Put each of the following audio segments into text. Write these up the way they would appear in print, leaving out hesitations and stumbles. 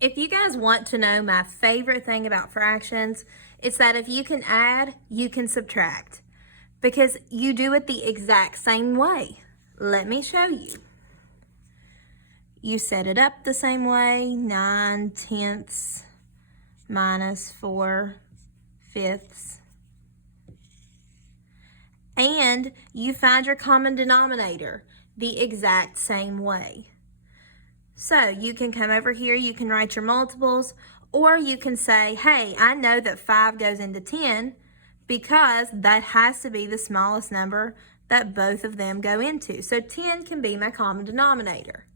If you guys want to know my favorite thing about fractions, it's that if you can add, you can subtract. Because you do it the exact same way. Let me show you. You set it up the same way, 9/10 minus 4/5. And you find your common denominator the exact same way. So you can come over here, you can write your multiples, or you can say, hey, I know that 5 goes into 10 because that has to be the smallest number that both of them go into. So 10 can be my common denominator.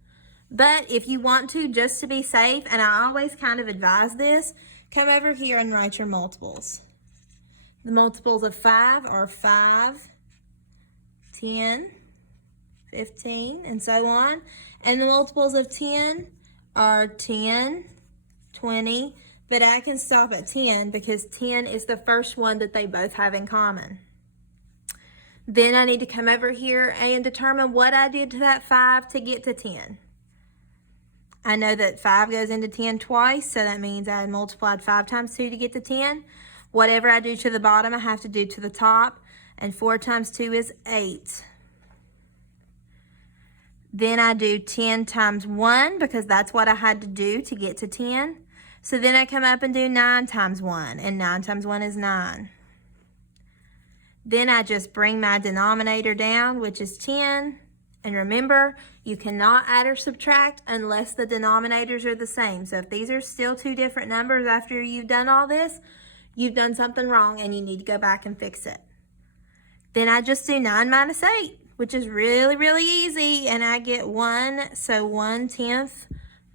But if you want to, just to be safe, and I always kind of advise this, come over here and write your multiples. The multiples of 5 are 5, 10, 15, and so on. And the multiples of 10 are 10, 20, but I can stop at 10 because 10 is the first one that they both have in common. Then I need to come over here and determine what I did to that 5 to get to 10. I know that 5 goes into 10 twice, so that means I multiplied 5 times 2 to get to 10. Whatever I do to the bottom, I have to do to the top, and 4 times 2 is 8. Then I do 10 times 1 because that's what I had to do to get to 10. So then I come up and do 9 times 1, and 9 times 1 is 9. Then I just bring my denominator down, which is 10. And remember, you cannot add or subtract unless the denominators are the same. So if these are still two different numbers after you've done all this, you've done something wrong and you need to go back and fix it. Then I just do 9 minus 8, which is really, really easy. And I get 1, so 1/10.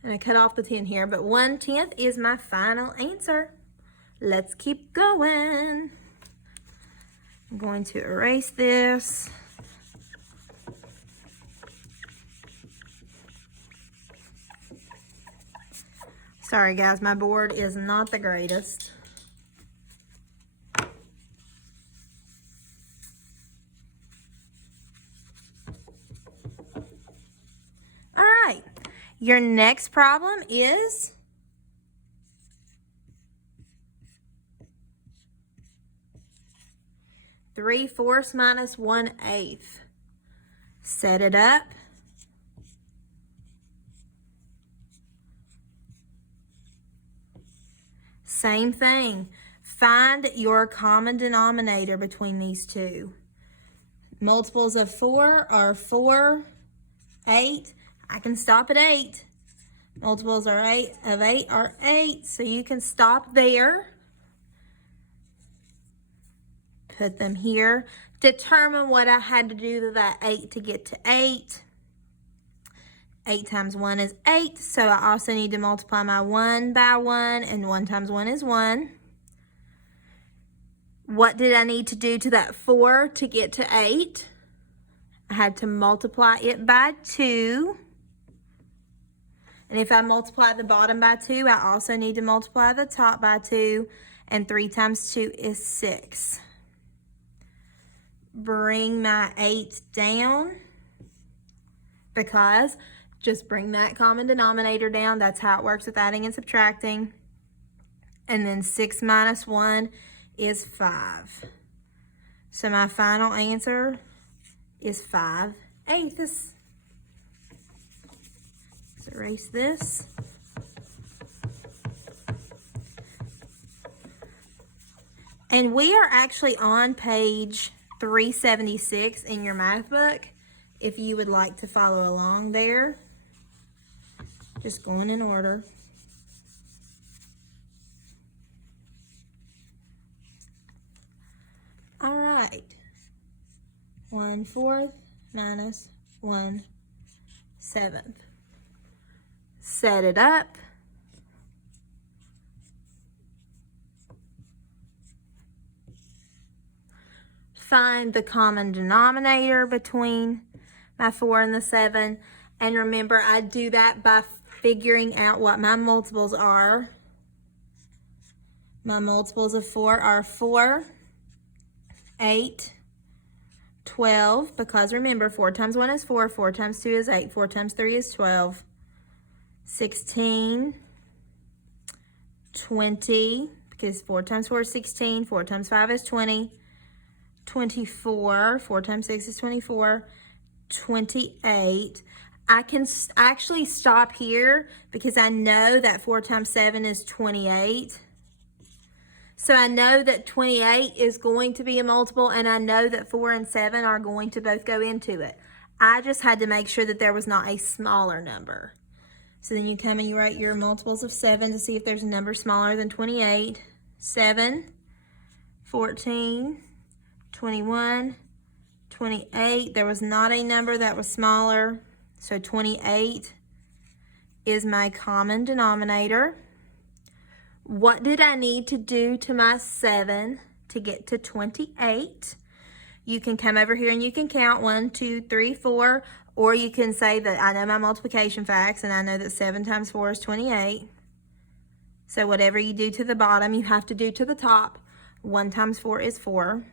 And I cut off the 10 here, but 1/10 is my final answer. Let's keep going. I'm going to erase this. Sorry guys, my board is not the greatest. All right, your next problem is 3/4 minus 1/8. Set it up. Same thing. Find your common denominator between these two. Multiples of 4 are 4, 8. I can stop at 8. Multiples of 8 are 8, so you can stop there. Put them here. Determine what I had to do to that 8 to get to 8. 8 times 1 is 8, so I also need to multiply my 1 by 1, and 1 times 1 is 1. What did I need to do to that 4 to get to 8? I had to multiply it by 2. And if I multiply the bottom by 2, I also need to multiply the top by 2, and 3 times 2 is 6. Bring my 8 down because just bring that common denominator down. That's how it works with adding and subtracting. And then 6 minus 1 is 5. So my final answer is 5/8. Let's erase this. And we are actually on page 376 in your math book if you would like to follow along there. Just going in order. All right. 1/4 minus 1/7. Set it up. Find the common denominator between my 4 and the 7. And remember, I do that by figuring out what my multiples are. My multiples of 4 are 4, 8, 12, because remember, 4 times 1 is 4, 4 times 2 is 8, 4 times 3 is 12, 16, 20, because 4 times 4 is 16, 4 times 5 is 20, 24, 4 times 6 is 24, 28. I can actually stop here because I know that 4 times 7 is 28. So I know that 28 is going to be a multiple, and I know that 4 and 7 are going to both go into it. I just had to make sure that there was not a smaller number. So then you come and you write your multiples of 7 to see if there's a number smaller than 28. 7, 14, 21, 28. There was not a number that was smaller. So 28 is my common denominator. What did I need to do to my 7 to get to 28? You can come over here and you can count 1, 2, 3, 4, or you can say that I know my multiplication facts and I know that 7 times 4 is 28. So whatever you do to the bottom, you have to do to the top. 1 times 4 is 4.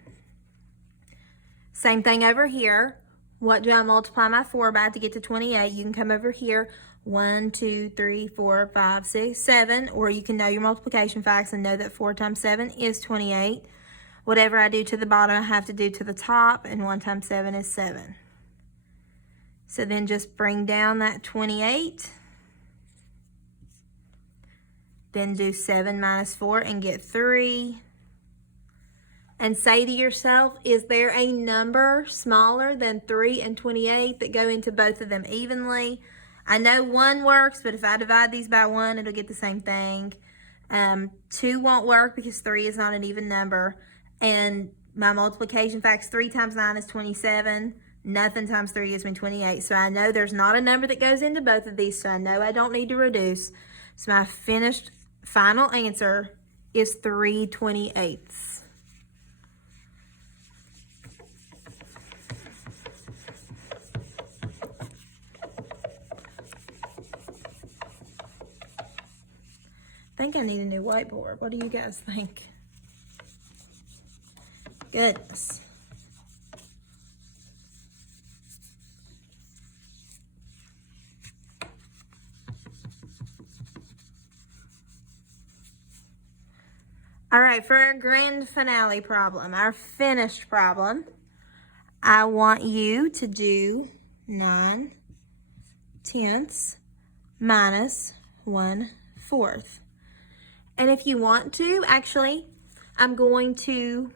Same thing over here. What do I multiply my 4 by to get to 28? You can come over here. 1, 2, 3, 4, 5, 6, 7, or you can know your multiplication facts and know that 4 times 7 is 28. Whatever I do to the bottom, I have to do to the top, and 1 times 7 is 7. So then just bring down that 28. Then do 7 minus 4 and get 3. And say to yourself, is there a number smaller than 3 and 28 that go into both of them evenly? I know 1 works, but if I divide these by 1, it'll get the same thing. 2 won't work because 3 is not an even number. And my multiplication facts, 3 times 9 is 27. Nothing times 3 gives me 28. So I know there's not a number that goes into both of these, so I know I don't need to reduce. So my final answer is 3/28. I think I need a new whiteboard. What do you guys think? Goodness. All right, for our grand finale problem, our finished problem, I want you to do 9/10 minus 1/4. And if you want to, actually, I'm going to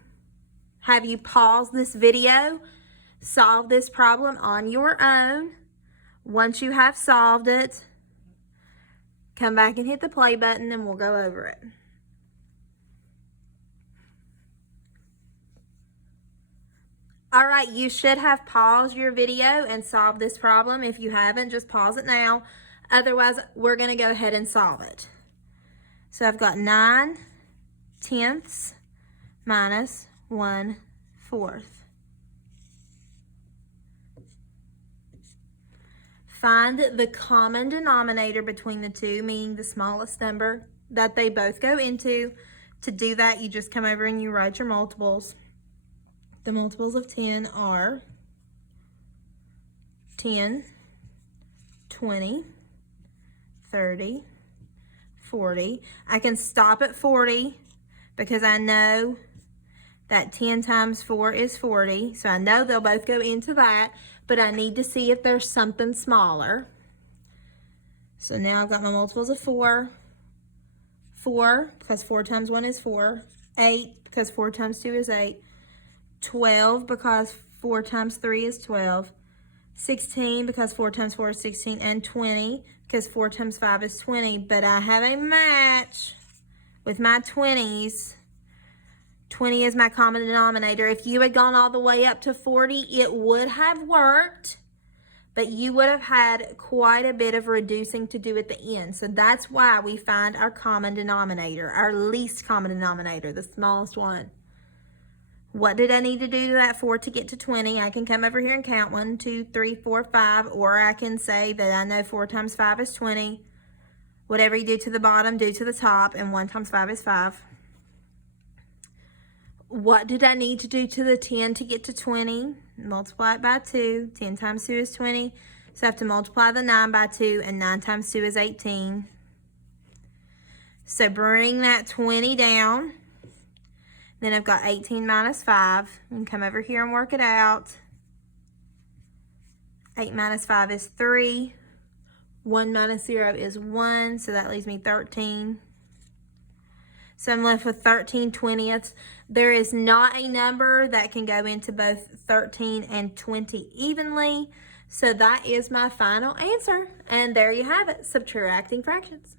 have you pause this video, solve this problem on your own. Once you have solved it, come back and hit the play button and we'll go over it. All right, you should have paused your video and solved this problem. If you haven't, just pause it now. Otherwise, we're going to go ahead and solve it. So I've got 9/10 minus 1/4. Find the common denominator between the two, meaning the smallest number that they both go into. To do that, you just come over and you write your multiples. The multiples of 10 are 10, 20, 30, 40. I can stop at 40 because I know that 10 times 4 is 40. So I know they'll both go into that, but I need to see if there's something smaller. So now I've got my multiples of 4. 4, because 4 times 1 is 4. 8, because 4 times 2 is 8. 12, because 4 times 3 is 12. 16, because 4 times 4 is 16. And 20, because 4 times 5 is 20. But I have a match with my 20s. 20 is my common denominator. If you had gone all the way up to 40, it would have worked, but you would have had quite a bit of reducing to do at the end. So that's why we find our common denominator, our least common denominator, the smallest one. What did I need to do to that 4 to get to 20? I can come over here and count 1, 2, 3, 4, 5, or I can say that I know 4 times 5 is 20. Whatever you do to the bottom, do to the top, and 1 times 5 is 5. What did I need to do to the 10 to get to 20? Multiply it by 2. 10 times 2 is 20. So I have to multiply the 9 by 2, and 9 times 2 is 18. So bring that 20 down. Then I've got 18 minus 5. And come over here and work it out. 8 minus 5 is 3. 1 minus 0 is 1, so that leaves me 13. So I'm left with 13/20. There is not a number that can go into both 13 and 20 evenly. So that is my final answer. And there you have it, subtracting fractions.